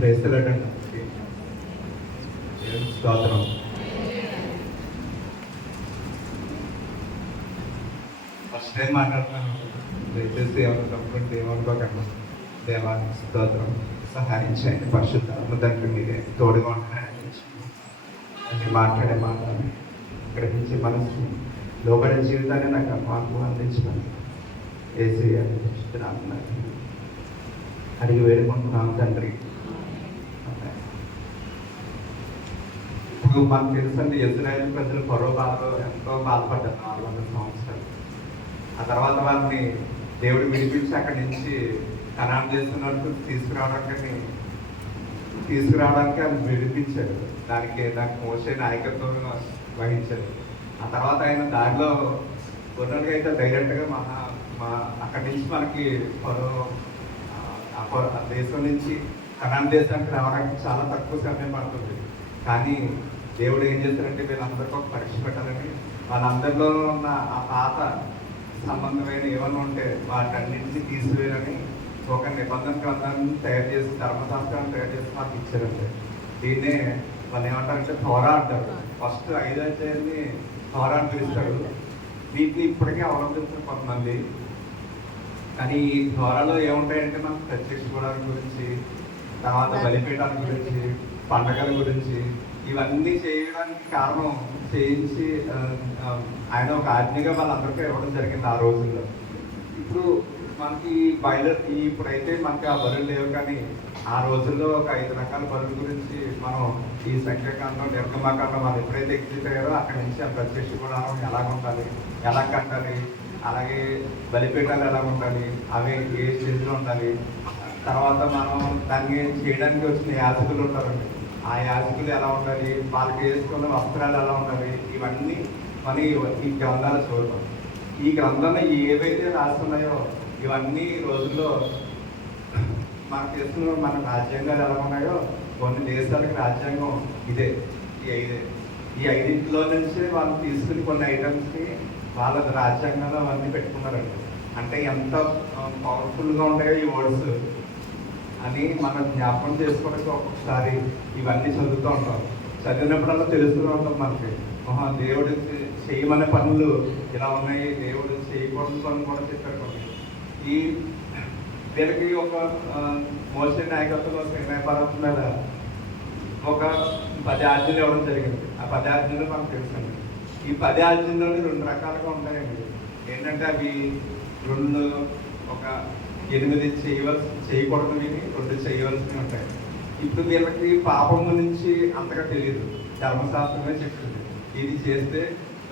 ప్రేస్తలండి స్తోత్రం. First time మాట్లాడుతున్నాను, దయచేసి ఏమైనా తప్పుకుంటే ఏమనుకోకండి. దేవానికి స్తోత్రం. సహాయం చేయండి. పరిశుద్ధాత్మ తండ్రి మీరే తోడుగా మాట్లాడే మాటలు గ్రహించే మనసు లోబడే జీవితాన్ని నాకు మాకు అందించమని ఏసీ అడిగి వేడుకుంటున్నాను తండ్రి. ఇప్పుడు మనకు తెలుసండి, ఇజ్రాయేల్ ప్రజలు పొరవ బాధలో ఎంతో బాధపడ్డారు 400 సంవత్సరాలు. ఆ తర్వాత వారిని దేవుడు విడిపించి అక్కడి నుంచి కనాన్ చేస్తున్నట్టు తీసుకురావడానికి ఆయన విడిపించాడు. దానికి మోసే నాయకత్వం వహించాడు. ఆ తర్వాత ఆయన దారిలో గొర్రెలుగా అయితే డైరెక్ట్గా అక్కడి నుంచి మనకి దేశం నుంచి కనాన్ దేశానికి రావడానికి చాలా తక్కువ సమయం పడుతుంది. కానీ దేవుడు ఏం చేస్తారంటే వీళ్ళందరికీ ఒక పరీక్ష పెట్టాలని వాళ్ళందరిలో ఉన్న ఆ పాత సంబంధమైన ఏమన్నా ఉంటే వాటన్నింటినీ తీసివేయాలని ఒక నిబంధన గ్రంథాన్ని తయారు చేసి ధర్మశాస్త్రాన్ని తయారు చేసి మాకు ఇచ్చారంటే దీన్నే వాళ్ళు ఏమంటారంటే థోరా అంటారు. ఫస్ట్ 5 అధ్యాయాన్ని థోరా అని పిలుస్తారు. వీటిని ఇప్పటికే అవలంబించిన కొంతమంది. కానీ ఈ థోరాలో ఏముంటాయంటే మనకు ప్రత్యక్ష గుడాల గురించి, తర్వాత బలిపీఠాల గురించి, పండగల గురించి, ఇవన్నీ చేయడానికి కారణం చేయించి ఆయన ఒక ఆజ్ఞగా వాళ్ళందరికీ ఇవ్వడం జరిగింది ఆ రోజుల్లో. ఇప్పుడు మనకి ఇప్పుడైతే మనకి ఆ బరువులు లేవు. కానీ ఆ రోజుల్లో ఒక 5 రకాల బరువుల గురించి మనం ఈ సంఖ్యాకాండం నిర్గమాకాండం వాళ్ళు ఎప్పుడైతే ఎగ్జిట్ అయ్యారో అక్కడి నుంచి ఆ ప్రత్యక్ష గుడారం ఎలా ఉండాలి, ఎలా కట్టాలి, అలాగే బలిపీఠాలు ఎలా ఉండాలి, అవి ఏ స్టేజ్లో ఉండాలి, తర్వాత మనం దాన్ని చేయడానికి వచ్చిన యాజకులు ఉంటారండి, ఆ యాజకులు ఎలా ఉండాలి, వాళ్ళకి వేసుకున్న వస్త్రాలు ఎలా ఉండాలి, ఇవన్నీ మనం ఈ గ్రంథాలు చూడటం. ఈ గ్రంథంలో ఏవైతే రాస్తున్నాయో ఇవన్నీ రోజుల్లో మనకు తెలుసు. మన రాజ్యాంగాలు ఎలా ఉన్నాయో కొన్ని దేశాలకు రాజ్యాంగం ఇదే, ఈ 5 నుంచి వాళ్ళు తీసుకుని కొన్ని ఐటమ్స్ని వాళ్ళ రాజ్యాంగంలో అవన్నీ పెట్టుకున్నారండి. అంటే ఎంత పవర్ఫుల్గా ఉంటాయో ఈ వర్డ్స్ అని మనం జ్ఞాపకం చేసుకోవడానికి ఒక్కొక్కసారి ఇవన్నీ చదువుతూ ఉంటాం. చదివినప్పుడల్లా తెలుస్తూ ఉంటాం మనకి, దేవుడు చేయమనే పనులు ఇలా ఉన్నాయి, దేవుడు చేయకూడదు పనులు కూడా చెప్పారు. ఈ వీళ్ళకి ఒక మోసే నాయకత్వంలో సినాయి పర్వతం మీద ఒక 10 ఆజ్ఞలు ఇవ్వడం జరిగింది. ఆ 10 ఆజ్ఞలు మనకు తెలుసండి. ఈ 10 ఆజ్ఞలు 2 రకాలుగా ఉంటాయండి. ఏంటంటే అవి 2 ఒక 8 చేయకూడదు, 2 చేయవలసినవి ఉంటాయి. ఇప్పుడు వీళ్ళకి పాపం గురించి అంతగా తెలియదు. ధర్మశాస్త్రమే చెప్తుంది, ఇది చేస్తే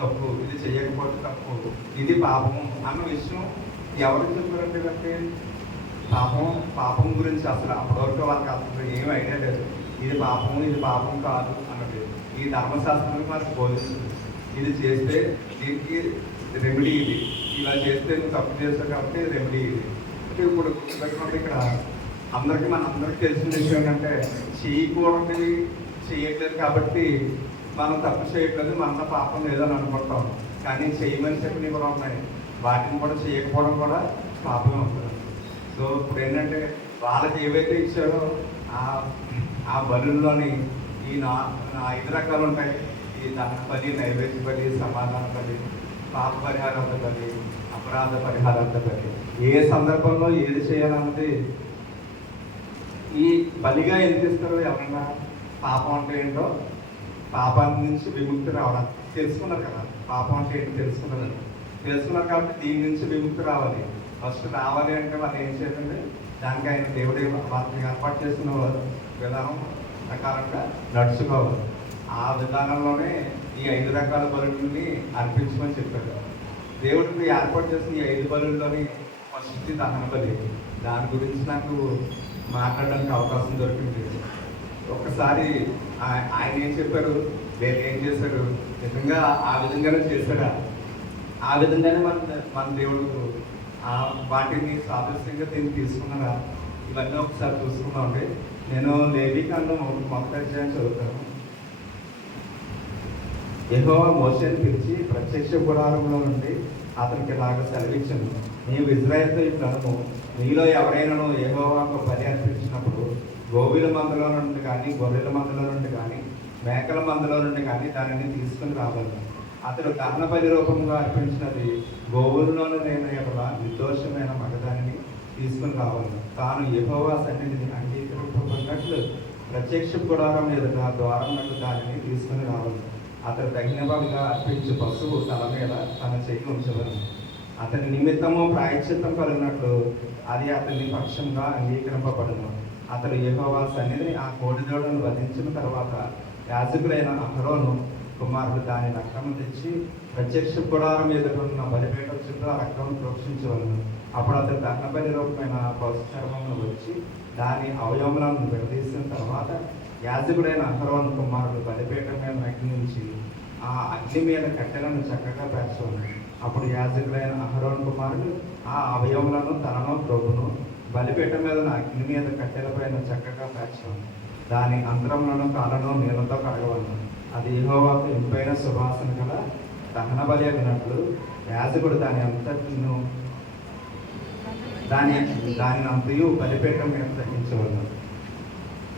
తప్పు, ఇది చేయకపోతే తప్పు, ఇది పాపం అన్న విషయం ఎవరు చెప్పారంటే వీళ్ళకి పాపం గురించి అసలు అప్పటివరకు వాళ్ళకి అసలు ఏం ఐడియా లేదు. ఇది పాపము, ఇది పాపం కాదు అన్నది ఈ ధర్మశాస్త్రం మనకు బోధిస్తుంది. ఇది చేస్తే దీనికి రెమెడీ ఇది, ఇలా చేస్తే నువ్వు తప్పు చేస్తావు కాబట్టి రెమెడీ ఇది. అంటే ఇప్పుడు ఇక్కడ మనందరికీ తెలిసిన విషయం ఏంటంటే చేయకూడదు చేయట్లేదు కాబట్టి మనం తప్పు చేయట్లేదు, మన పాపం లేదని అనుకుంటాం. కానీ చేయమని చెప్పినవి కూడా ఉన్నాయి, వాటిని కూడా చేయకపోవడం కూడా పాపమే ఉంటుంది. సో ఇప్పుడు ఏంటంటే వాళ్ళకి ఏవైతే ఇచ్చారో ఆ బలుల్లోని ఈ 5 రకాలు ఉంటాయి. ఈ దహన బలి, నైవేద్య బలి, సమాధాన బలి, పాప పరిహారార్థ బలి, అపరాధ పరిహారార్థ బలి. ఏ సందర్భంలో ఏది చేయాలన్నది ఈ బలిగా ఎందుకు ఇస్తారో ఎవరైనా పాపం అంటే ఏంటో, పాపాన్ని నుంచి విముక్తి రావడానికి తెలుసుకున్నారు కదా. పాపం అంటే ఏంటో తెలుసుకున్నారు కాబట్టి దీని నుంచి విముక్తి రావాలి. ఫస్ట్ రావాలి అంటే వాళ్ళు ఏం చేయాలంటే దానికి ఆయన దేవుడే వాళ్ళకి ఏర్పాటు చేసిన విధానం ప్రకారంగా నడుచుకోవాలి. ఆ విధానంలోనే ఈ 5 రకాల బలుల్ని అర్పించమని చెప్పారు. దేవుడికి ఏర్పాటు చేసిన ఈ 5 బలుల్లోని ఫస్ట్ దహన బలి. దాని గురించి నాకు మాట్లాడడానికి అవకాశం దొరికింది. ఒకసారి ఆయన ఏం చెప్పారు, వీళ్ళు ఏం చేశారు, నిజంగా ఆ విధంగానే చేశాడా, ఆ విధంగానే మన దేవుడు వాటిని సాదృశ్యంగా దీన్ని తీసుకున్నారా, ఇవన్నీ ఒకసారి చూసుకున్నామండి. నేను లేవీకాండం 1వ అధ్యాయం చదువుతాను. యెహోవా మోషేను పిలిచి ప్రత్యక్ష గుడారంలో నుండి అతనికి ఇలాగ సెలవిచ్చాను, నీవు ఇజ్రాయేలుతో ఇట్లా అనము, నీలో ఎవరైనా యెహోవాకు బలి అర్పించినప్పుడు గోవుల మందలో నుండి కానీ, గొర్రెల మందలో నుండి కానీ, మేకల మందలో నుండి కానీ దానిని తీసుకుని రావాలి. అతడు దహన బలి రూపంగా అర్పించినది గోవుల్లోని నేను ఎడల నిర్దోషమైన మగదానిని తీసుకుని రావాలి. తాను యెహోవా సన్నిధిని అంగీకరింపబడినట్లు ప్రత్యక్ష గుడారం ఎదుట ద్వారం నట్టు దానిని తీసుకుని రావాలి. అతడు దహన బలిగా అర్పించే పశువు తల మీద తన చెయ్యి ఉంచవలను. అతని నిమిత్తము ప్రాయశ్చిత్తం కలిగినట్లు అది అతని పక్షంగా అంగీకరింపబడును. అతడు యెహోవా సన్నిధిని ఆ కోడిదూడను వధించిన తర్వాత యాజకులైన అహరోను కుమారుడు దాని రక్తము తెచ్చి ప్రత్యక్ష గుడారం ఎదురున్న బలిపీఠ చుట్టూ ఆ రక్తము ప్రోక్షించవలను. అప్పుడు అతడు దహనబలి రూపమైన పశు చర్మమును వచ్చి దాని అవయవములను విడదీసిన తర్వాత యాజకుడైన అహరోను కుమారుడు బలిపీఠం మీద అగ్నించి ఆ అగ్ని మీద కట్టెలను చక్కగా పేర్చవలను. అప్పుడు యాజకుడైన అహరోను కుమారుడు ఆ అవయవములను తలను ప్రభును బలిపీఠం మీద అగ్ని మీద కట్టెలపైన చక్కగా పేర్చవలను. దాని అంతరములను కాళ్ళను నీళ్ళతో కడగవలను. అది యెహోవాకు ఇంపైన సువాసన గల దహన బలి అయినట్లు యాజకుడు దానినంతయు బలిపీఠం మీద తగ్గించవలను.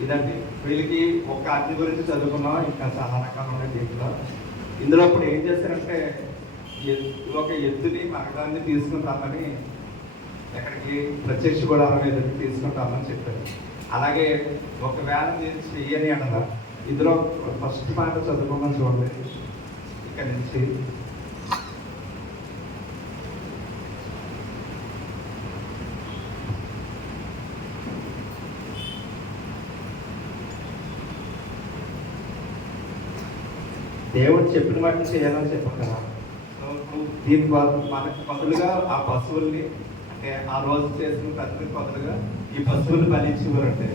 ఇదండి వీళ్ళకి ఒక అగ్ని గురించి చదువుకున్నాం. ఇంకా చాలా రకాలు ఉన్నాయి దీంట్లో. ఇందులో ఇప్పుడు ఏం చేస్తారంటే ఒక ఎద్దుని మగదాన్ని తీసుకుంటామని ఎక్కడికి ప్రత్యక్ష గుడారం ఎదురు తీసుకుంటామని చెప్పారు. అలాగే ఒకవేళ మీరు చెయ్యని అనగా ఇందులో ఫస్ట్ మాట చదువుకోమని చూడండి. ఇక్కడ నుంచి దేవుడు చెప్పిన వాటిని చేయాలని చెప్పాను కదా. దీని మనకు బదులుగా ఆ పశువుల్ని అంటే ఆ రోజు చేసిన ప్రతి బదులుగా ఈ పశువులు బలిచ్చేవారంటే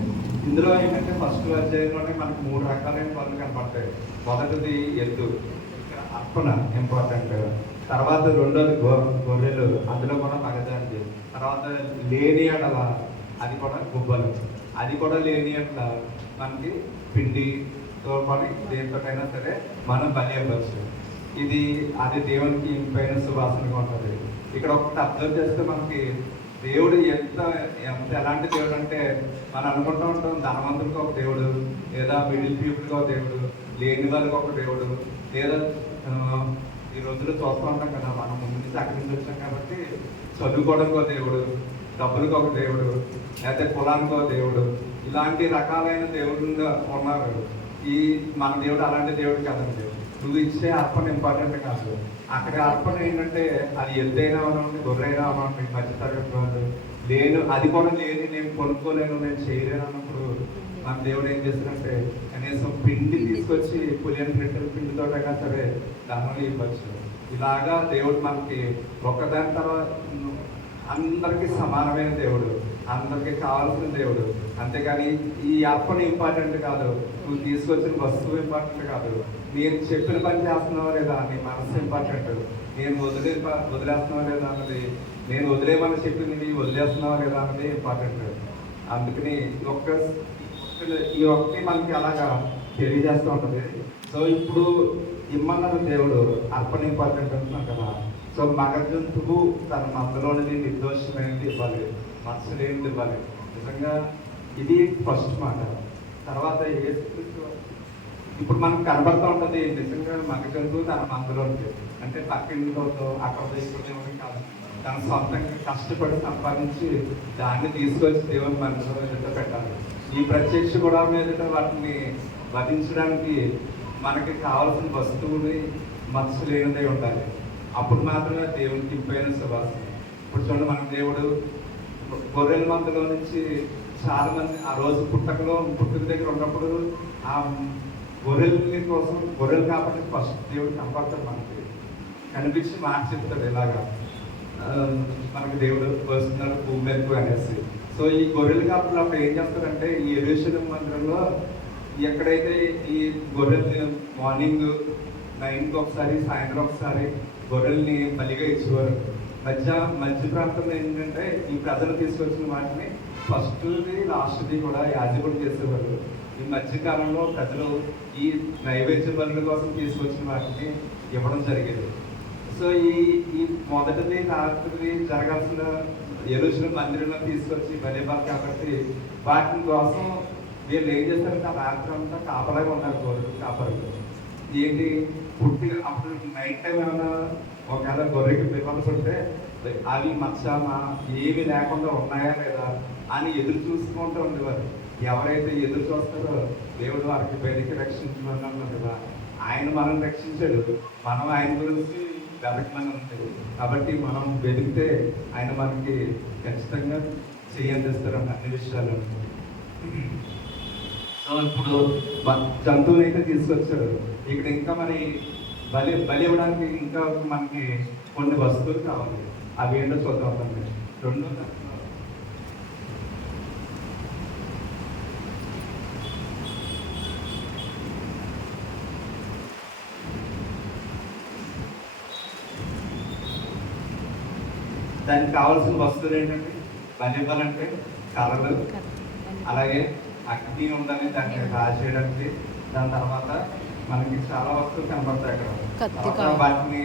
ఇందులో ఏంటంటే ఫస్ట్ అధ్యాయంలోనే మనకు 3 రకాలైన పనులు కనపడతాయి. మొదటిది ఎద్దు, అర్పణ ఇంపార్టెంట్. తర్వాత రెండోది గొర్రెలు, అందులో కూడా మగదాన్ని. తర్వాత లేని అడల అది కూడా గుబ్బలు, అది కూడా లేని అట్ల మనకి పిండితో పని దేనితోటైనా సరే మనం బలి అవ్వచ్చు. అది దేవునికి ఇంపైన సువాసనగా ఉంటుంది. ఇక్కడ ఒకటి అబ్జర్వ్ చేస్తే మనకి దేవుడు ఎలాంటి దేవుడు అంటే మనం అనుకుంటూ ఉంటాం ధనవంతుడికి ఒక దేవుడు, లేదా మిడిల్ పీపుల్కి ఒక దేవుడు, లేని వాళ్ళకి ఒక దేవుడు, లేదా ఈ రోజుల్లో చూస్తూ ఉంటాం కదా, మనం ముందు నుంచి అక్కడి నుంచి వచ్చాం కాబట్టి చదువుకోవడానికి ఒక దేవుడు, డబ్బులకు ఒక దేవుడు, లేకపోతే కులానికి ఒక దేవుడు, ఇలాంటి రకాలైన దేవుళ్ళు ఉన్నారు. మన దేవుడు అలాంటి దేవుడు కాదండి. నువ్వు ఇచ్చే అర్పణ ఇంపార్టెంట్ కాదు. అక్కడ అర్పణ ఏంటంటే అది ఎద్దైనా అవనండి, గొర్రెైనా అవనండి, మధ్యతరగతి వాళ్ళు అది కూడా నేను కొనుక్కోలేను, నేను చేయలేను అన్నప్పుడు మన దేవుడు ఏం చేస్తాడంటే కనీసం పిండి తీసుకొచ్చి పులియని పెట్టిన పిండితోటైనా సరే దానిలో ఇవ్వచ్చు. ఇలాగా దేవుడు మనకి ఒకదాని తర్వాత అందరికీ సమానమైన దేవుడు, అందరికీ కావాల్సిన దేవుడు. అంతేగాని ఈ అర్పణ ఇంపార్టెంట్ కాదు, నువ్వు తీసుకొచ్చిన వస్తువు ఇంపార్టెంట్ కాదు, నేను చెప్పిన పని చేస్తున్నావా లేదా, నీ మనసు ఇంపార్టెంట్. నేను వదిలేస్తున్నావా లేదా అన్నది, నేను వదిలేమని చెప్పింది వదిలేస్తున్నావా లేదా అన్నది ఇంపార్టెంట్. అందుకని ఈ ఒక్కటి మనకి అలాగా తెలియజేస్తూ ఉంటుంది. సో ఇప్పుడు ఇమ్మన్నది దేవుడు అర్పణ ఇంపార్టెంట్ అంటున్నాం కదా. సో మగ జంతువు తన మందలోనిది నిర్దోషమైనది ఇవ్వాలి, మనసు లేనిది ఇవ్వాలి. నిజంగా ఇది ఫస్ట్ మాట. తర్వాత ఇప్పుడు మనకు కనబడుతూ ఉంటుంది నిజంగా మగ జంతువు తన మందలోనిది అంటే పక్కింటితో అక్కడ తీసుకునే కాదు, తన సొంతంగా కష్టపడి సంపాదించి దాన్ని తీసుకొచ్చి దేవుని మందిలో ఎదుట పెట్టాలి. ఈ ప్రత్యక్ష గుడారం ఎదుట వాటిని వధించడానికి మనకి కావాల్సిన వస్తువుని మనసు లేనిదై ఉండాలి. అప్పుడు మాత్రమే దేవునికి ఇంపైన సువాసన. ఇప్పుడు చూడండి, మన దేవుడు గొర్రెల మందలో నుంచి చాలా మంది ఆ రోజు పుట్టుక దగ్గర ఉన్నప్పుడు ఆ గొర్రెలు కాబట్టి ఫస్ట్ దేవుడు కనపడతాడు, మనకి కనిపించి మాట చెప్తాడు ఇలాగా మనకి దేవుడు వస్తున్నాడు భూమి మీదకు అనేసి. సో ఈ గొర్రెలు కాపులు అప్పుడు ఏం చేస్తారంటే ఈ యెరూషలేము మందిరంలో ఎక్కడైతే ఈ గొర్రెల్ని మార్నింగ్ 9కి ఒకసారి, సాయంత్రం ఒకసారి గొర్రెల్ని బలిగా ఇచ్చేవారు. మధ్య ప్రాంతంలో ఏంటంటే ఈ ప్రజలు తీసుకొచ్చిన వాటిని ఫస్ట్ది లాస్ట్ది కూడా యాజకుడు చేసేవారు. ఈ మధ్యకాలంలో ప్రజలు ఈ నైవేద్య బలుల కోసం తీసుకొచ్చిన వాటిని ఇవ్వడం జరిగేది. సో ఈ మొదటిది రాత్రి జరగాల్సిన యెరూషలేము మందిరంలో తీసుకొచ్చి బలివ్వాలి కాబట్టి వాటి కోసం వీళ్ళు ఏం చేస్తారంటే ఆ రాత్రి అంతా కాపలాగా ఉన్నారు గొర్రెలు కాపరులు. ఏంటి పుట్టి అప్పుడు నైట్ టైం ఏమైనా ఒకవేళ గొర్రెకి పిల్లలు పుడితే అవి మచ్చమా ఏమి లేకుండా ఉన్నాయా లేదా అని ఎదురు చూసుకుంటూ ఉండేవారు. ఎవరైతే ఎదురు చూస్తారో దేవుడు వారికి బయటికి రక్షించమన్నాడు కదా. ఆయన మనం రక్షించాడు, మనం ఆయన గురించి వెతకమని ఉంటుంది. కాబట్టి మనం వెతికితే ఆయన మనకి ఖచ్చితంగా చేయందిస్తారు అన్ని విషయాలు. సో ఇప్పుడు జంతువులు అయితే తీసుకొచ్చారు. ఇక్కడ ఇంకా మరి బలి ఇవ్వడానికి ఇంకా మనకి కొన్ని వస్తువులు కావాలి. అవి ఏంటో చూద్దాం. రెండు దానికి కావాల్సిన వస్తువులు ఏంటంటే బలి ఇవ్వాలంటే కర్రలు, అలాగే అగ్ని ఉందని దాన్ని రాసేయడానికి. దాని తర్వాత మనకి చాలా వస్తువులు కనబడతాయి అక్కడ. వాటిని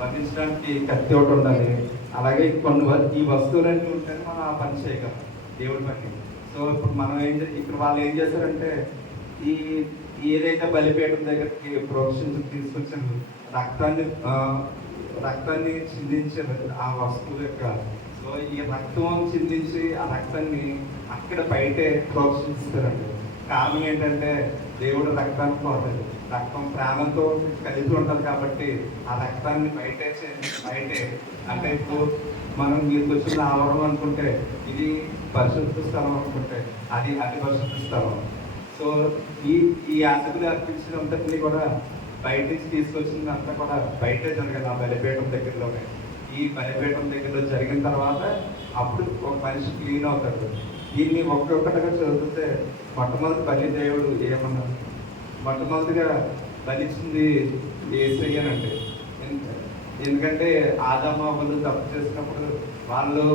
బంధించడానికి కత్తి ఒకటి ఉండాలి. అలాగే కొన్ని ఈ వస్తువులన్నీ ఉంటేనే మనం ఆ పని చేయగలం, దేవుడి పని. సో ఇప్పుడు మనం ఇక్కడ వాళ్ళు ఏం చేశారంటే ఈ ఏదైతే బలిపీఠం దగ్గరికి ప్రోక్షించి తీసుకొచ్చిన రక్తాన్ని చిందించారు ఆ వస్తువు యొక్క. సో ఈ రక్తం చిందించి ఆ రక్తాన్ని అక్కడ బయటే ప్రోక్షిస్తారండి. కారణం ఏంటంటే దేవుడు రక్తాన్ని పోతాడు, రక్తం ప్రాణంతో కలిసి ఉంటుంది కాబట్టి ఆ రక్తాన్ని బయటే అంటే ఇప్పుడు మనం మీకు వచ్చిన ఆవరణ అనుకుంటే ఇది పరిశుద్ధ స్థలం అనుకుంటే అది పరిశుద్ధ స్థలం. సో ఈ యాజకులు అర్పించినంతటినీ కూడా బయట నుంచి తీసుకొచ్చినంతా కూడా బయటే జరగాలి ఆ బలిపీఠం దగ్గరలోనే. ఈ బలిపీఠం దగ్గరలో జరిగిన తర్వాత అప్పుడు ఒక మనిషి క్లీన్ అవుతాడు. దీన్ని ఒక్కొక్కటిగా చదివితే మొట్టమొదటి బలి దేవుడు ఏమన్నారు? మొట్టమొదటిగా బలిచ్చింది యేసయ్యనండి. ఎందుకంటే ఆదామవ్వలు తప్పు చేసినప్పుడు వాళ్ళు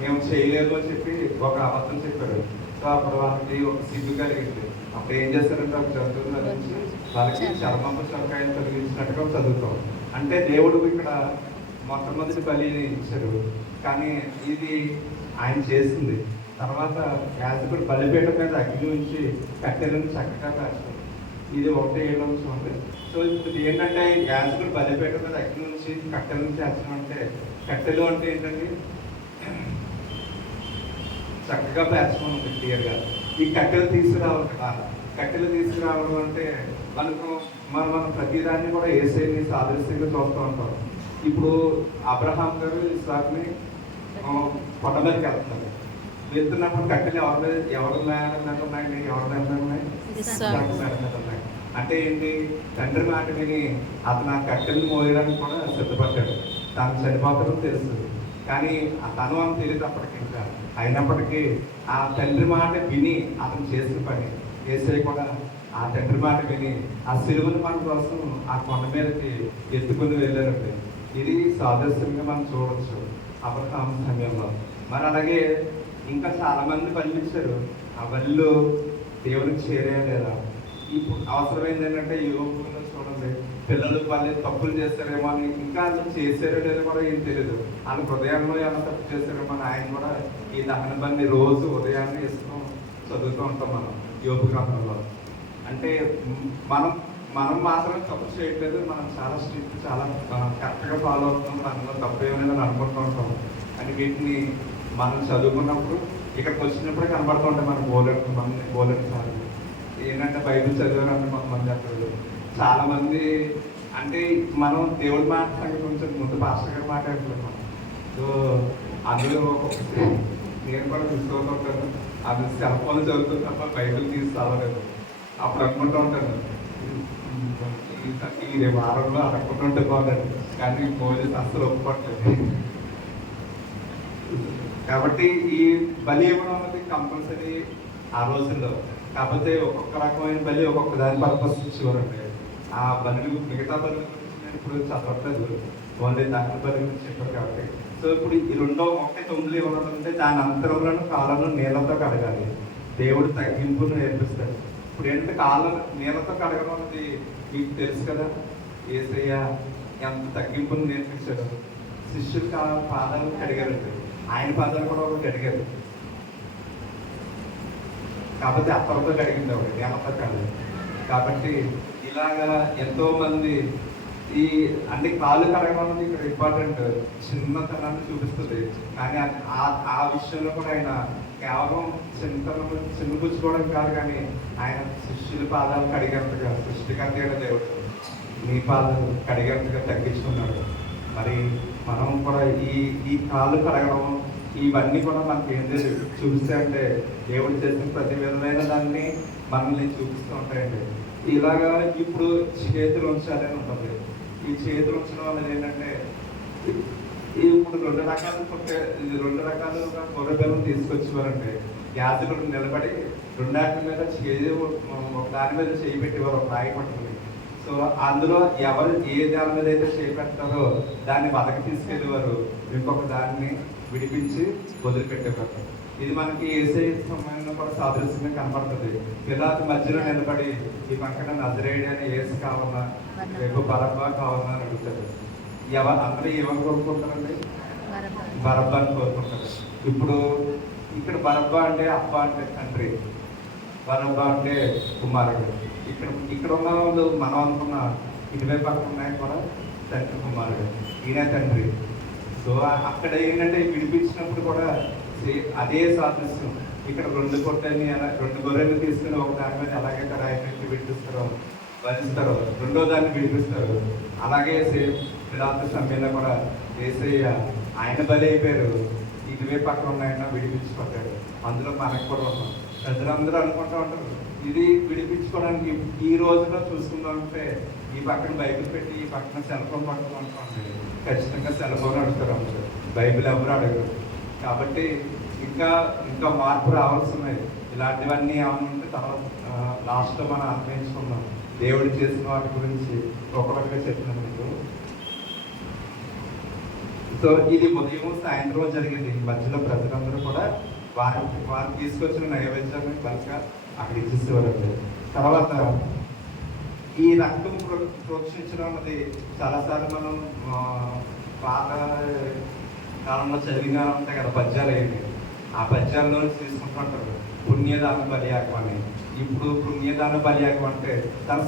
మేము చేయలేదు అని చెప్పి ఒక అబద్ధం చెప్పారు. సో అప్పుడు వాళ్ళకి ఒక సిగ్గు కలిగింది. అప్పుడు ఏం చేస్తారంటే ఒక జంతువులు నుంచి వాళ్ళకి చర్మపు చొక్కాయలు తొలగించినట్టుగా చదువుతాం. అంటే దేవుడు ఇక్కడ మొట్టమొదటి బలిని ఇచ్చారు, కానీ ఇది ఆయన చేసింది. తర్వాత యాజకుడు బలిపీఠం మీద అగ్ని ఉంచి కట్టెలను చక్కగా కాల్చారు. ఇది 1:7 ఉంది. సో ఇప్పుడు ఏంటంటే యాజకుడు బలిపీఠం మీద అగ్ని నుంచి కట్టెలను చేర్చడం అంటే, కట్టెలు అంటే ఏంటంటే చక్కగా పేర్చడం ఉంది క్లియర్గా. ఈ కట్టెలు తీసుకురావాలి కదా. కట్టెలు తీసుకురావడం అంటే మనం ప్రతిదాన్ని కూడా యేసయ్యని సాదృశ్యంగా చూస్తూ ఉంటాం. ఇప్పుడు అబ్రహాం గారు ఇస్సాకుని కొండమీదకి వెళ్తున్నారు. వెళ్తున్నప్పుడు కట్టెలు ఎవరి మీద ఉన్నాయండి? ఎవరి మీద ఉన్నాయి? ఉన్నాయి. అంటే ఏంటి? తండ్రి మాట విని అతను ఆ కట్టెలు మోయడానికి కూడా సిద్ధపడ్డాడు. తను చనిపోతాడని తెలుసు, కానీ తను అని తెలియదు అప్పటికి. ఇంకా అయినప్పటికీ ఆ తండ్రి మాట విని అతను చేసిన పని. యేసయ్య కూడా ఆ తండ్రి మాట విని ఆ సిలువను మన కోసం ఆ కొండ మీదకి ఎత్తుకుని వెళ్ళారండి. ఇది సాదృశ్యంగా మనం చూడవచ్చు అబ్రహాం సమయంలో. మరి అలాగే ఇంకా చాలా మంది బలిచ్చారు. ఆ బలిలో దేవునికి చేరేయా లేదా? ఇప్పుడు అవసరమైంది ఏంటంటే యువకులు చూడండి, పిల్లలు వాళ్ళు తప్పులు చేస్తారేమో అని, ఇంకా వాళ్ళు చేశారో లేదో కూడా ఏం తెలియదు. వాళ్ళ హృదయంలో ఏమైనా తప్పు చేస్తారేమో అని ఆయన కూడా ఈ దహన బలిని రోజు ఉదయాన్నే ఇస్తాం చదువుతూ ఉంటాం మనం యోగ గ్రంథంలో. అంటే మనం మాత్రం తప్పు చేయట్లేదు, మనం చాలా స్ట్రిక్ట్, చాలా కరెక్ట్గా ఫాలో అవుతున్నాం, దానిలో తప్పు ఏమైనా అనుకుంటూ ఉంటాం. అని వీటిని మనం చదువుకున్నప్పుడు ఇక్కడికి వచ్చినప్పుడే కనబడుతూ ఉంటాయి మన బోలెట్ సార్లు. ఏంటంటే బైబిల్ చదివారంటే కొంతమంది అక్కడ చాలామంది. అంటే మనం దేవుడి మాట సంగతి కొంచెం ముందు పాస్టర్ గారు మాట్లాడుతున్నాం. సో అందులో నేను కూడా మిస్ అవుతూ ఉంటాను. అది సెల్ ఫోన్ చదువుతుంది తప్ప బైబిల్ తీసి చదవలేదు. అప్పుడు అనుకుంటూ ఉంటాను ఈ వారంలో అనుకుంటుంటే బాగుందండి, కానీ పోలీసు అస్సలు ఒప్పుకోవట్లేదు. కాబట్టి ఈ బలి ఇవ్వడం అనేది కంపల్సరీ ఆ రోజుల్లో. కాకపోతే ఒక్కొక్క రకమైన బలి ఒక్కొక్క దాని పర్పస్ ఇచ్చేవారండి. ఆ బలి మిగతా బలి గురించి నేను ఇప్పుడు చదవట్లేదు, ఓన్లీ దహన బలి గురించి చెప్పారు కాబట్టి. సో ఇప్పుడు ఈ 1:9 ఇవ్వాలంటే దాని అంతరంలోనూ కాలంలో నీళ్ళతో కడగాలి. దేవుడు తగ్గింపును నేర్పిస్తాడు. ఇప్పుడు ఏంటంటే కాలం నీళ్ళతో కడగడం అనేది మీకు తెలుసు కదా. యేసయ్య ఎంత తగ్గింపును నేర్పించాడు. శిష్యులు పాదాలు కడిగారండి, ఆయన పాదాలు కూడా ఒకటి అడిగారు. కాకపోతే అప్పటితో కడిగింది ఒకటి నేలతో కాదు. కాబట్టి ఇలాగా ఎంతోమంది ఈ అన్ని కాళ్ళు కడగడం అనేది ఇక్కడ ఇంపార్టెంట్, చిన్నతనాన్ని చూపిస్తుంది. కానీ ఆ విషయంలో కూడా ఆయన కేవలం చిన్నపుచ్చుకోవడం కాదు, కానీ ఆయన శిష్యుల పాదాలు కడిగేంతగా, సృష్టికర్త అయిన దేవుడు నీ పాదాలు కడిగేంతగా తగ్గించుకున్నాడు. మరి మనం కూడా ఈ కాళ్ళు కడగడం ఇవన్నీ కూడా మనకి ఏం చూపిస్తే అంటే దేవుడు చేసిన ప్రతి విధమైన దాన్ని మనల్ని చూపిస్తూ ఉంటాయండి. ఇలాగా ఇప్పుడు చేతులు ఉంచాలని ఉంటుంది. ఈ చేతులు ఉంచడం వల్ల ఏంటంటే ఇప్పుడు రెండు రకాలుగా గొర్రె బెల్లం తీసుకొచ్చేవారంటే యాజకుడు నిలబడి రెండాటి మీద ఒక దాని మీద చేయి పెట్టేవారు, ఒక రాయి పట్టుకుని. సో అందులో ఎవరు ఏ దాని మీద అయితే చేయి పెడతారో దాన్ని వదకి తీసుకెళ్ళేవారు, ఇంకొక దాన్ని విడిపించి వదిలిపెట్టేవారు. ఇది మనకి ఏసై సమయంలో కూడా సాదృశ్యంగా కనపడుతుంది. పిలాతు మధ్యలో నిలబడి ఈ పక్కన నజరేయుడు అని ఏసు కావాలన్నా, రేపు బరబ్బా కావాలన్నా అని అడుగుతారు. అందరూ ఏమని కోరుకుంటారండి? బరబ్బాని కోరుకుంటారు. ఇప్పుడు ఇక్కడ బరబ్బా అంటే అప్ప అంటే తండ్రి, బరబ్బా అంటే కుమారుడు. ఇక్కడ ఉన్న వాళ్ళు మనం అనుకున్న ఇటువైపు పక్కన ఉన్నాయి కూడా తండ్రి కుమారుడు, ఈయన తండ్రి. సో అక్కడ ఏంటంటే విడిపించినప్పుడు కూడా అదే సాదృశ్యం. ఇక్కడ రెండు గొర్రెలు తీసుకుని ఒక దాని మీద ఎలాగైతే రాయి పెట్టి విడిపిస్తారో భరిస్తారో, రెండో దాన్ని విడిపిస్తారు. అలాగే సేమ్ పిలాతు సమయంలో కూడా యేసయ్య ఆయన బలి అయిపోయారు, ఇటువే పక్కన ఉన్నాయన్న విడిపించుకుంటాడు. అందులో మనకు కూడా ఉన్నాం. ప్రజలందరూ అనుకుంటూ ఉంటారు ఇది విడిపించుకోవడానికి. ఈ రోజులో చూసుకుందామంటే ఈ పక్కన బైబిల్ పెట్టి ఈ పక్కన సెల్ ఫోన్ పట్టుకుని అనుకోండి, ఖచ్చితంగా సెల్ ఫోన్ అడుగుతారు అందరూ, బైబిల్ ఎవరు అడగరు. కాబట్టి ఇంకా మార్పు రావాల్సి ఉన్నాయి. ఇలాంటివన్నీ ఏమైనా ఉంటే తర్వాత లాస్ట్లో మనం అన్వయించుకున్నాం. దేవుడు చేసిన వాటి గురించి ఒకరిగా చెప్పినాం మీకు. సో ఇది ఉదయం సాయంత్రం జరిగింది. మధ్యలో ప్రజలందరూ కూడా వారు తీసుకొచ్చిన నైవేద్యాన్ని బలిగా అక్కడ ఇచ్చేసేవారు. తర్వాత ఈ రక్తం ప్రోక్షించడం అన్నది చాలాసార్లు మనం పాత కాలంలో చదివిగా ఉంటాయి కదా పద్యాలు అయ్యింది. ఆ పద్యాల్లో తీసుకుంటుంటారు పుణ్యదాన బలియాగం అని. ఇప్పుడు పుణ్యదాన బలియాగం అంటే తన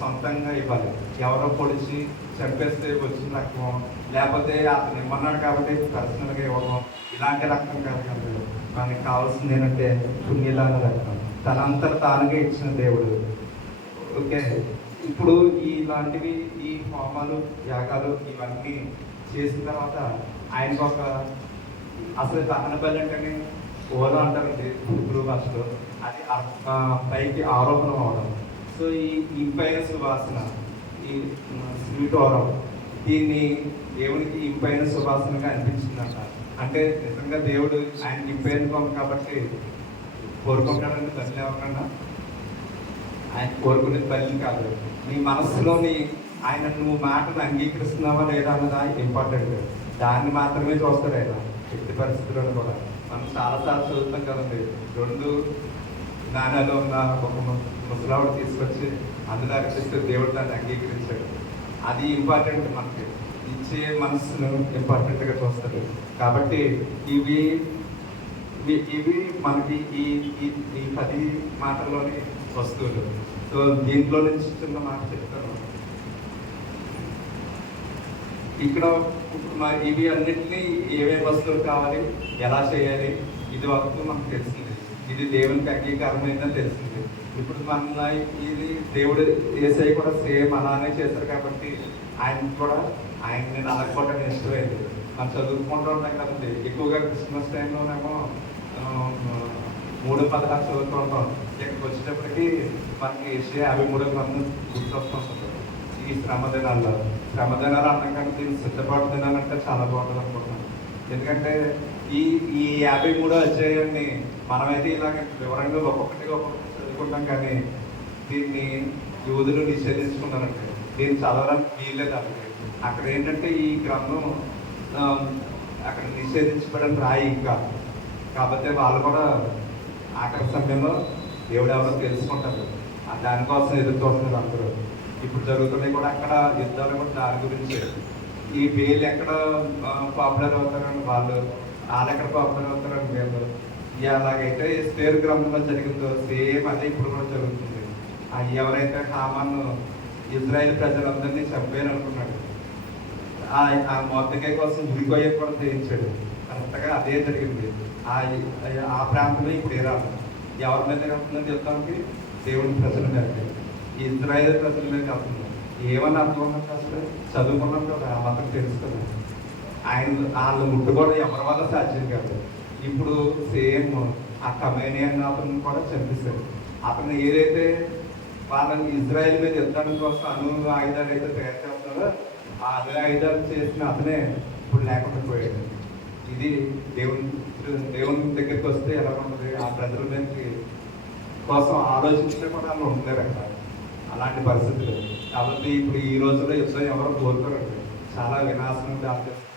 సొంతంగా ఇవ్వాలి. ఎవరో పొడిచి చంపేస్తే వచ్చిన రక్తం, లేకపోతే అతను ఇమ్మన్నాడు కాబట్టి పర్సనల్గా ఇవ్వడం, ఇలాంటి రక్తం కాదు కదా. మనకి కావాల్సింది ఏంటంటే పుణ్యదాన రక్తం, తనంతట తానుగా ఇచ్చిన దేవుడు. ఓకే, ఇప్పుడు ఇలాంటివి ఈ హోమాలు యాగాలు ఇవన్నీ చేసిన తర్వాత ఆయనకు ఒక అసలు దహన బలి అంటేనే ఓలా అంటారండి తెలుగు భాషలో, అది పైకి ఆరోపణ అవడం. సో ఈ ఇంపైన సువాసన, ఈ స్వీట్ ఓరం, దీన్ని దేవునికి ఇంపైన సువాసనగా అనిపించిందంట. అంటే నిజంగా దేవుడు ఆయనకి ఇంపైన కాబట్టి కోరుకుంటాడంటే బలి ఎవరన్నా ఆయన కోరుకునేది బలి కాదు. నీ మనస్సులోని ఆయన నువ్వు మాటను అంగీకరిస్తున్నావా లేదా అన్నదా ఇంపార్టెంట్. దాన్ని మాత్రమే చూస్తాడు ఆయన ఎట్టి పరిస్థితుల్లో కూడా. మనం చాలాసార్లు చదువుతాం కదండి, 2 నాణ్యాలు ఉన్న ఒక ముసలావుడు తీసుకొచ్చి అందులో అర్పిస్తే దేవుడు దాన్ని అంగీకరించాడు. అది ఇంపార్టెంట్, మనకి ఇచ్చే మనసును ఇంపార్టెంట్గా చూస్తాడు. కాబట్టి ఇవి మనకి ఈ 10 మాటల్లోని వస్తువులు. సో దీంట్లో నుంచి చిన్న మాట చెప్తాను. ఇక్కడ ఇవి అన్నింటినీ ఏమేమి వస్తువులు కావాలి, ఎలా చేయాలి, ఇది వరకు మనకు తెలిసింది. ఇది దేవునికి అంగీకారమైందని తెలిసింది. ఇప్పుడు మన ఇది దేవుడు యేసయ్య కూడా సేమ్ అలానే చేశారు కాబట్టి ఆయన్ని నలగొట్టడం ఇష్టమైంది. మనం చదువుకుంటూ ఉంటాం కదండి, ఎక్కువగా క్రిస్మస్ టైంలోనేమో 3:16 చదువుకుంటాం. ఇక్కడికి వచ్చేటప్పటికి మనకి ఏషియా 53 గుర్తొస్తుంటుంది. ఈ శ్రమదినాలు అన్నాం కానీ దీన్ని సిద్ధపాటు దినాలంటే చాలా బాగుంటుంది అనుకుంటున్నాను. ఎందుకంటే ఈ 53వ అధ్యాయాన్ని మనమైతే ఇలాగ వివరంగా ఒక్కొక్కటిగా చదువుకుంటాం, కానీ దీన్ని యూదులు నిషేధించుకున్నారంటే దీన్ని చదవడానికి వీల్లేదు. అక్కడ ఏంటంటే ఈ గ్రంథం అక్కడ నిషేధించబడిన రాయి ఇంకా, కాకపోతే వాళ్ళు కూడా ఆఖరి సమయంలో దేవుడు ఎవరో తెలుసుకుంటారు, దానికోసం ఎదురు చూస్తున్నారు అందరూ. ఇప్పుడు జరుగుతున్నాయి కూడా అక్కడ యుద్ధాలు కూడా దాని గురించి. ఈ వీళ్ళు ఎక్కడ పాపులర్ అవుతారని వాళ్ళు ఎక్కడ పాపులర్ అవుతారని వీళ్ళు. ఎలాగైతే ఎస్తేరు గ్రంథంలో జరిగిందో సేమ్ అదే ఇప్పుడు కూడా జరుగుతుంది. ఎవరైతే హామాను ఇజ్రాయెల్ ప్రజలందరినీ చంపేయాలనుకున్నాడు, ఆ మొద్దకాయ కోసం ఉరికొయ్య కూడా చేయించాడు. కరెక్ట్గా అదే జరిగింది. ఆ ప్రాంతంలో ఇప్పుడు ఇరాన్ ఎవరి మీద వెళ్తుందని చెప్తానికి దేవుని ప్రజల మీద, ఇజ్రాయెల్ ప్రజల మీద వెళ్తుంది. ఏమన్నా అర్థం ఉన్నట్టు అసలు చదువుకున్నాం కదా, ఆ మాత్రం తెలుస్తుంది. వాళ్ళు ముట్టుకోవడం ఎవరి వల్ల సాధ్యం కాదు. ఇప్పుడు సేమ్ ఆ కమేనియన్ అతను కూడా చంపిస్తాడు. అతను ఏదైతే వాళ్ళని ఇజ్రాయెల్ మీద యుద్ధానికి కోసం ఆయుధాలు అయితే తయారు చేస్తాడో ఆ ఆయుధాలు చేసిన అతనే ఇప్పుడు లేకుండా పోయాడు. ఇది దేవుని దగ్గరికి వస్తే ఎలా ఉంటుంది, ఆ ప్రజల మీద కోసం ఆలోచించే కూడా వాళ్ళు ఉండలేరు అక్కడ, అలాంటి పరిస్థితులు. కాబట్టి ఇప్పుడు ఈ రోజుల్లో యుద్ధం ఎవరో కోరుకోరండి, చాలా వినాశనం దాచేస్తుంది.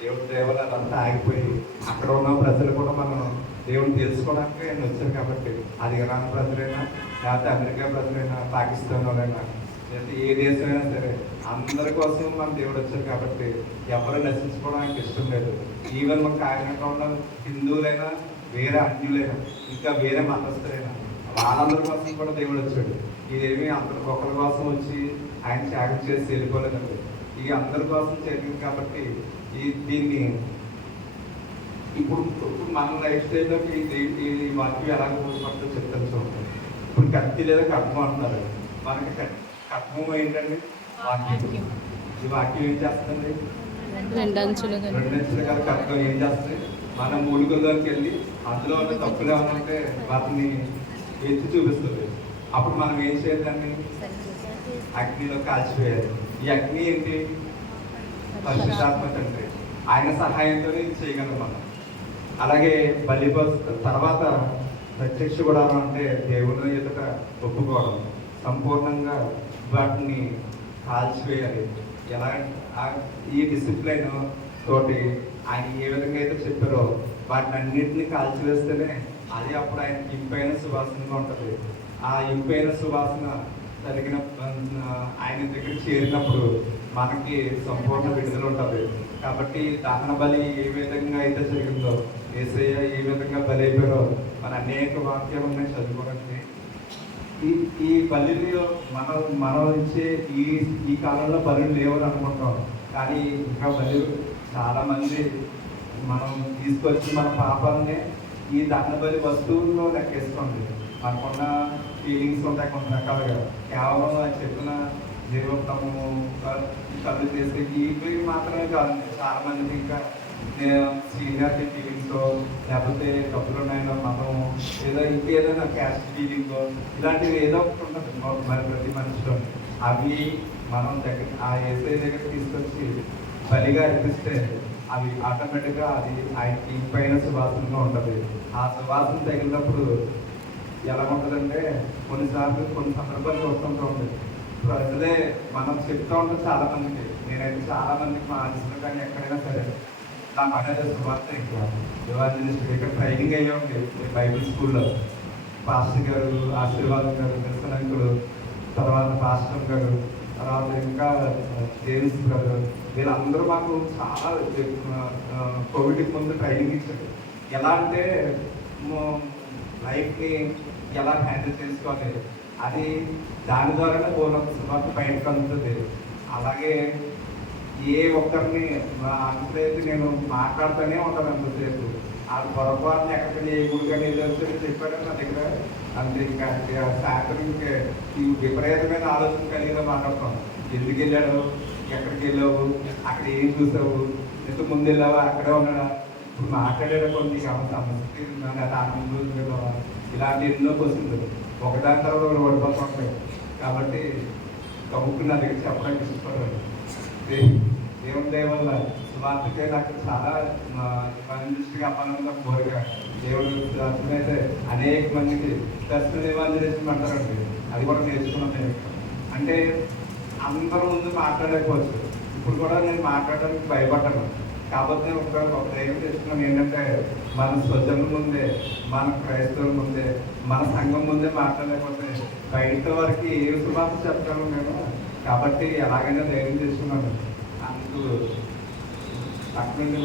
దేవుడి దేవత అదంతా ఆగిపోయి అక్కడ ఉన్న ప్రజలు కూడా మనం దేవుని తెలుసుకోవడానికి ఆయన వచ్చారు. కాబట్టి అది ఇరాన్ ప్రజలైనా, లేకపోతే అమెరికా ప్రజలైనా, పాకిస్తాన్ వాళ్ళైనా, లేకపోతే ఏ దేశమైనా సరే అందరి కోసం మన దేవుడు వచ్చారు. కాబట్టి ఎవరు నశించుకోవడానికి ఇష్టం లేదు. ఈవెన్ మన కాకినాడలో ఉన్న హిందువులైనా, వేరే అన్యులైనా, ఇంకా వేరే మతస్థులైనా వాళ్ళందరి కోసం కూడా దేవుడు వచ్చాడు. ఇదేమి అందరి ఒకరి కోసం వచ్చి ఆయన త్యాగం చేసి వెళ్ళిపోలేదండి. ఇది అందరి కోసం జరిగింది. కాబట్టి దీన్ని ఇప్పుడు మన లైఫ్ స్టైల్లోకి ఈ వాక్యం ఎలాగ ఉపయోగపడుతుందో చెప్తాను చూడండి. ఇప్పుడు కత్తి లేదా కట్నం అంటున్నారు. మనకి కట్నం ఏంటండి? వాక్యం. ఈ వాక్యం ఏం చేస్తుంది? రెండు అంచులు కాదు, కట్నం ఏం చేస్తుంది? మన మూలికల్లోకి వెళ్ళి అందులో ఉన్న తప్పులు ఏమంటే వాటిని ఎత్తి చూపిస్తుంది. అప్పుడు మనం ఏం చేయాలి? అగ్నిలో కాల్చివేయాలి. ఈ అగ్ని ఏంటి? పరిశుద్ధాత్మ తండ్రి, ఆయన సహాయంతోనే చేయగలం మనం. అలాగే తర్వాత ప్రత్యక్ష గుడారం అంటే దేవుని ఎదుట ఒప్పుకోవడం, సంపూర్ణంగా వాటిని కాల్చివేయాలి. ఎలా ఈ డిసిప్లైన్ తోటి ఆయన ఏ విధంగా అయితే చెప్పారో వాటిని అన్నింటినీ కాల్చివేస్తేనే అది అప్పుడు ఆయన ఇంపైన సువాసనగా ఉంటుంది. ఆ ఇంపైన సువాసన కలిగిన ఆయన దగ్గర చేరినప్పుడు మనకి సంపూర్ణ విడుదల ఉంటుంది. కాబట్టి దహన బలి ఏ విధంగా అయితే జరిగిందో, యేసయ్య ఏ విధంగా బలి అయిపోయారో మన అనేక వాక్యాలు ఉన్నాయి చదువుకోవడానికి. ఈ బలిలో మనం ఇచ్చే ఈ కాలంలో బలులు లేవని అనుకుంటాం. కానీ ఇంకా బలి చాలామంది మనం తీసుకొచ్చి మన పాపాలనే ఈ దహన బలి వస్తువుల్లో లెక్కేసుకోండి. మనకున్న ఫీలింగ్స్ ఉంటాయి కొంత రకాలుగా. కేవలం అది చెప్పిన జీవోత్తము కళ్ళు చేసే ఇవి మాత్రమే కాదండి. చాలా మందికి ఇంకా సీనియారిటీ ఫీలింగ్స్, లేకపోతే డబ్బులు ఉన్నాయో మతం, ఏదో ఇంకేదైనా క్యాస్ట్ ఫీలింగ్, ఇలాంటివి ఏదో ఒకటి ఉంటుంది మరి ప్రతి మనిషిలో. అవి మనం ఆ ఏసై దగ్గర తీసుకొచ్చి బలిగా అర్పిస్తే అవి ఆటోమేటిక్గా అది ఆయనకి పైన సువాసనగా ఉంటుంది. ఆ సువాసన తగిలినప్పుడు ఎలా ఉంటుందంటే కొన్ని సందర్భాలు వస్తుంటుంది. ప్రజలే మనం చెప్తూ ఉంటాం చాలా మందికి. నేనైతే చాలా మందికి మా ఆశలు కానీ ఎక్కడైనా సరే నా అనేది సువార్త ఇక్కడ ట్రైనింగ్ అయ్యే ఉంది బైబిల్ స్కూల్లో. పాస్టర్ గారు, ఆశీర్వాదం గారు, దర్శనంకుడు, తర్వాత పాస్టర్ గారు, తర్వాత ఇంకా జేమ్స్ గారు, వీళ్ళందరూ మాకు చాలా కోవిడ్కి ముందు ట్రైనింగ్ ఇచ్చారు. ఎలా అంటే లైఫ్ని ఎలా హ్యాండిల్ చేసుకోవాలి, అది దాని ద్వారానే పూర్ణంత సువార్త బయటకు అందుతుంది. అలాగే ఏ ఒక్కరిని అంతసేపు నేను మాట్లాడుతూనే ఉంటాను. అంతసేపు ఆ పొరపాటుని ఎక్కడికి చేయకూడదు కానీ ఏదో చెప్పాడు నా దగ్గర. అంతే ఇంకా సాయంత్రం ఇంకా ఈ విపరీతమైన ఆలోచన కలిగిన మాట్లాడతాం. ఎందుకు వెళ్ళాడు, ఎక్కడికి వెళ్ళావు, అక్కడ ఏం చూసావు, ఎంత ముందు వెళ్ళావా, అక్కడే ఉన్నాడా, ఇప్పుడు మాట్లాడేట కొన్ని సమస్య ఇలాంటి ఎన్నో క్వశ్చన్లు ఒకదాని తర్వాత ఒకటి పడిపోతుంటాయి. కాబట్టి కబుక్కు నా దగ్గర చెప్పడానికి ఇష్టపడాలి. దేవుని దయ వల్ల సువార్తకే నాకు చాలా దృష్టిగా అపానంగా కోరిక. దేవుడు దర్శనం అయితే అనేక మందికి దర్శనం ఇవ్వాలని అంటారండి. అది కూడా నేర్చుకున్నాను నేను. అంటే అందరూ ముందు మాట్లాడకపోవచ్చు. ఇప్పుడు కూడా నేను మాట్లాడడానికి భయపడ్డాను. కాకపోతే ఒక ధైర్యం తెచ్చుకున్నాను ఏంటంటే మన స్వజనుల ముందే, మన క్రైస్తవుల ముందే, మన సంఘం ముందే మాట్లాడలేకపోతే బయట వరకు ఏ శుభార్త చెప్తాను నేను. కాబట్టి ఎలాగైనా ధైర్యం తెచ్చుకున్నాను. అందుకు అక్కడి నుండి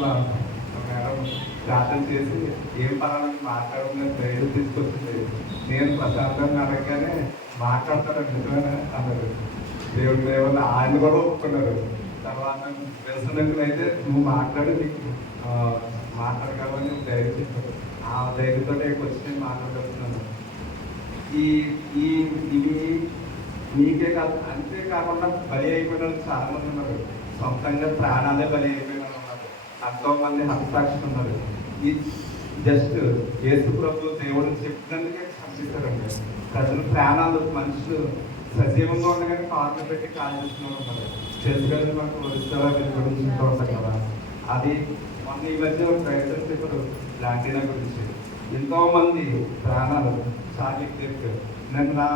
మేడం ప్రార్థన చేసి ఏం పర్వాలేదు మాట్లాడమని ధైర్యం తీసుకొచ్చింది. నేను ప్రశాంతంగా అడగగానే మాట్లాడతారు నిజమేనా అన్నారు. దేవుడి దేవుళ్ళు ఆయన కూడా ఒప్పుకున్నారు. తర్వాత తెలిసినట్టు అయితే నువ్వు మాట్లాడి నీకు మాట్లాడగలని ధైర్యం చెప్పారు. ఆ ధైర్యంతో వచ్చి నేను మాట్లాడుతున్నాను. ఈ ఈ ఇవి నీకే కాదు, అంతేకాకుండా బలి అయిపోయిన వాళ్ళు చాలా మంది ఉన్నారు. సొంతంగా ప్రాణాలే బలి అయిపోయిన వాళ్ళు ఉన్నారు. ఎంతో మంది హతసాక్షులు ఉన్నారు. ఈ జస్ట్ యేసు ప్రభు దేవుడు చెప్పినందుకే చంపిస్తారండి. ప్రజలు ప్రాణాలు మనుషులు సజీవంగా ఉండగానే కార్లు పెట్టి కాల్చేస్తూ ఉన్నారు. తెలుసుకొని మనకు ఒరిస్సాలో గురించి ఉంటాం కదా. అది మొన్న ఈ మధ్య రైతు ఇప్పుడు లాంటిన గురించి ఎంతో మంది ప్రాణాలు సాగితే నేను నా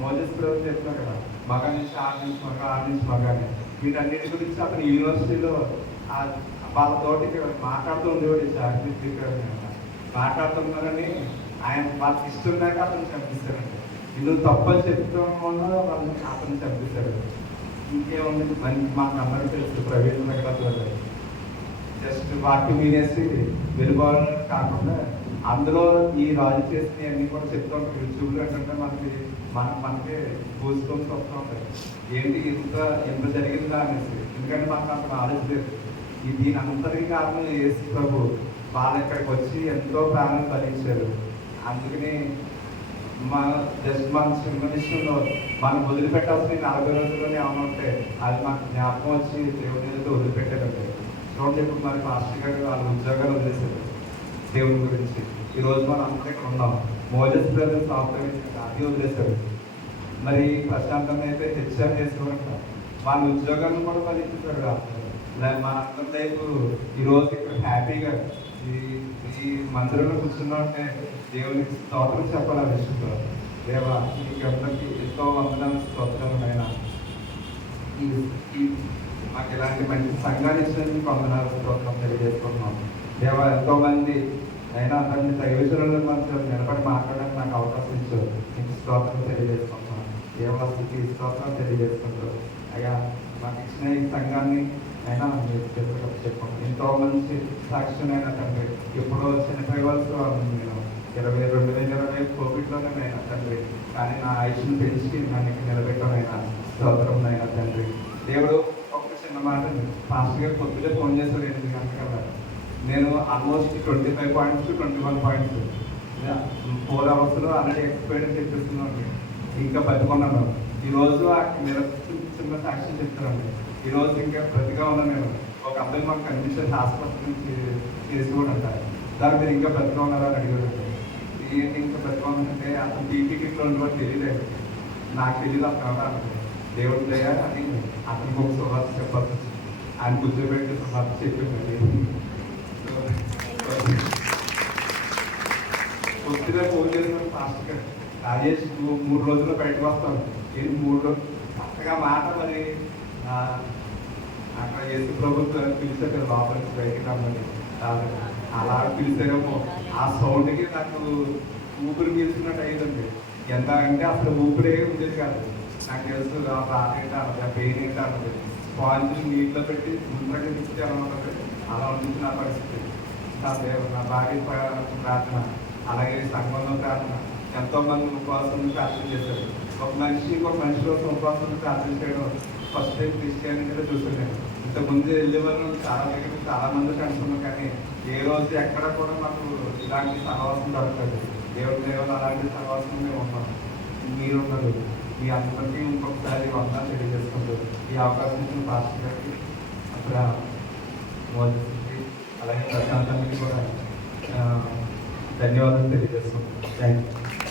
మోజస్ ప్రభు చెప్తాను కదా, మగ నుంచి ఆరు నుంచి మగ అని. వీటన్నిటి గురించి అతను యూనివర్సిటీలో వాళ్ళతోటి మాట్లాడుతూ ఉండేవాడు. చార్జీ మాట్లాడుతున్నారని ఆయన వాళ్ళకి ఇష్టం లేక అతను చంపిస్తారండి. వీళ్ళు తప్పని చెప్తాం వల్ల వాళ్ళని అతను చంపిస్తారు. ఇంకేముంది మాకు అందరికీ తెలుసు ప్రైవేట్ నగరాలు జస్ట్ వాటి వినేసి వెళ్ళిపోవాలని కాకుండా అందులో ఈ రాజు చేసిన అన్ని కూడా చెప్తూ ఉంటాం. యూట్యూబ్లో ఏంటంటే మనకి గూస్బంప్స్ వస్తూ ఉంటాయి. ఏంటి ఎంత జరిగిందా అనేసి. ఎందుకంటే మనకు అంత నాలెడ్జ్ లేదు. దీని అంతటి కారణం యేసు ప్రభు వాళ్ళు ఇక్కడికి వచ్చి ఎంతో ప్రాణం ఫలించారు. అందుకని మన చిన్న విషయంలో మనం వదిలిపెట్టాల్సిన 40 రోజుల్లోనే ఏమైనా ఉంటే అది మాకు జ్ఞాపకం వచ్చి దేవుని మీద వదిలిపెట్టారంటే చూడండి. ఇప్పుడు మరి పాస్టర్ గారు వాళ్ళ ఉద్యోగాలు వదిలేశారు దేవుని గురించి. ఈరోజు మనం అందరూ ఇక్కడ ఉన్నాం. మోజస్ బ్రదర్స్ సాఫ్ట్వేర్ అది వదిలేశారు. మరి ప్రశాంతంగా అయితే హెచ్ఆర్ చేసుకోవాలంట. వాళ్ళ ఉద్యోగాలను కూడా ఫలించారు. మన అందరి వైపు ఈరోజు ఇక్కడ హ్యాపీగా ఈ మందిరంలో కూర్చున్నామంటే దేవునికి స్తోత్రం చెప్పాలి. ఆ విషయంలో దేవా మీకు అందరికీ ఎంతో వందనాలు స్తోత్రాలు అయినా మాకు ఇలాంటి మంచి సంఘాన్ని ఇచ్చినందుకు వందనాలు స్తోత్రం తెలియజేసుకుంటున్నాం. దేవా ఎంతోమంది అయినా అందరినీ దైవజనుల మధ్య నిలబడి మాట్లాడడానికి నాకు అవకాశం ఇచ్చారు. మీకు స్తోత్రం తెలియజేసుకుంటున్నాం. దేవాస్థితి స్తోత్రం తెలియజేసుకుంటారు. అయ్యా మాకు ఇచ్చిన ఈ సంఘాన్ని అయినా మీరు చెప్పండి. ఎంతో మంచి సాక్ష్యమైనా తండ్రి. ఎప్పుడో చనిపోయేవాల్సి నేను 2020 కోవిడ్లోనే అయినా తండ్రి. కానీ నా ఆయుష్ను పెంచి నన్ను నిలబెట్టమైనా స్తోత్రం అయినా తండ్రి. దేవుడు ఒక చిన్న మాట పాస్టర్ గారు పొద్దునే ఫోన్ చేశారు 8 గంటల. నేను ఆల్మోస్ట్ 25 పాయింట్స్ 21 పాయింట్స్ 4 అవర్స్లో ఆల్రెడీ ఎక్స్పైర్డ్ చెప్పేస్తున్నాను. ఇంకా బతుకున్నాను. ఈరోజు చిన్న సాక్ష్యం చెప్తానండి. ఈరోజు ఇంకా బ్రతిగా ఉన్నాను నేను. ఒక అబ్బాయి మాకు కనిపించేది హాస్పిటల్ నుంచి చేసుకోవడం అంటారు. దాని మీరు ఇంకా బ్రతిగా ఉన్నారా అని అడిగారు. ఏంటి ఇంకా బ్రతిగా ఉందంటే అతను బీపీకి ఇట్లా ఉండేవాడు తెలియలేదు. నాకు తెలియదు అతను దేవుడి దయ అని అతనికి ఒక శుభార్త చెప్పాల్సి వచ్చింది. ఆయన కూర్చోబెట్టి శుభార్త చెప్పిందండి. కొద్దిగా ఫోన్ చేసిన పాస్టర్ గారు రాజేష్ 3 రోజుల్లో బయటకు వస్తాను. ఏంటి 3 రోజులు చక్కగా మాట. మరి అక్కడ యేసు ప్రభుత్వం పిలిచారు కదా లోపలికి బయటకు రమ్మని. అలా పిలిచారేమో ఆ సౌండ్కి నాకు ఊపిరి పీల్చుకున్నట్టు అయ్యిందండి. ఎంత అంటే అసలు ఊపిరే ఉండేది కాదు. నాకు తెలుసు ఆ బాధ ఏంటి అన్నది, ఆ పెయిన్ ఏంటి అన్నది. స్పాంజ్ నీటిలో పెట్టి ముందరకి తీసుకు ఎలా ఉంటుంది అలా ఉంటుంది నా పరిస్థితి. నా భార్య ప్రార్థన, అలాగే సంఘంలో ప్రార్థన, ఎంతోమంది ఉపవాసం ప్రార్థన చేశారు. ఒక మనిషి కోసం ఉపవాసం ప్రార్థన చేయడం ఫస్ట్ టైం క్రిస్టియానిటీలో చూసాను. ఇంతకుముందు వెళ్ళే వాళ్ళు చాలా మంది కనుక్కున్నాం. కానీ ఏ రోజు ఎక్కడ కూడా మాకు ఇలాంటి సహవాసం దొరకదు. దేవుడి అలాంటి సహవాసం మేము ఉన్నాం. మీరున్నారు. మీ అందరికీ ఇంకొకసారి వందనాలు తెలియజేసుకుంటారు. ఈ అవకాశం ఇచ్చిన పాస్టర్ గారికి అక్కడ మోదీకి అలాగే ప్రశాంతానికి కూడా ధన్యవాదాలు తెలియజేసుకుంటాం. Thank you.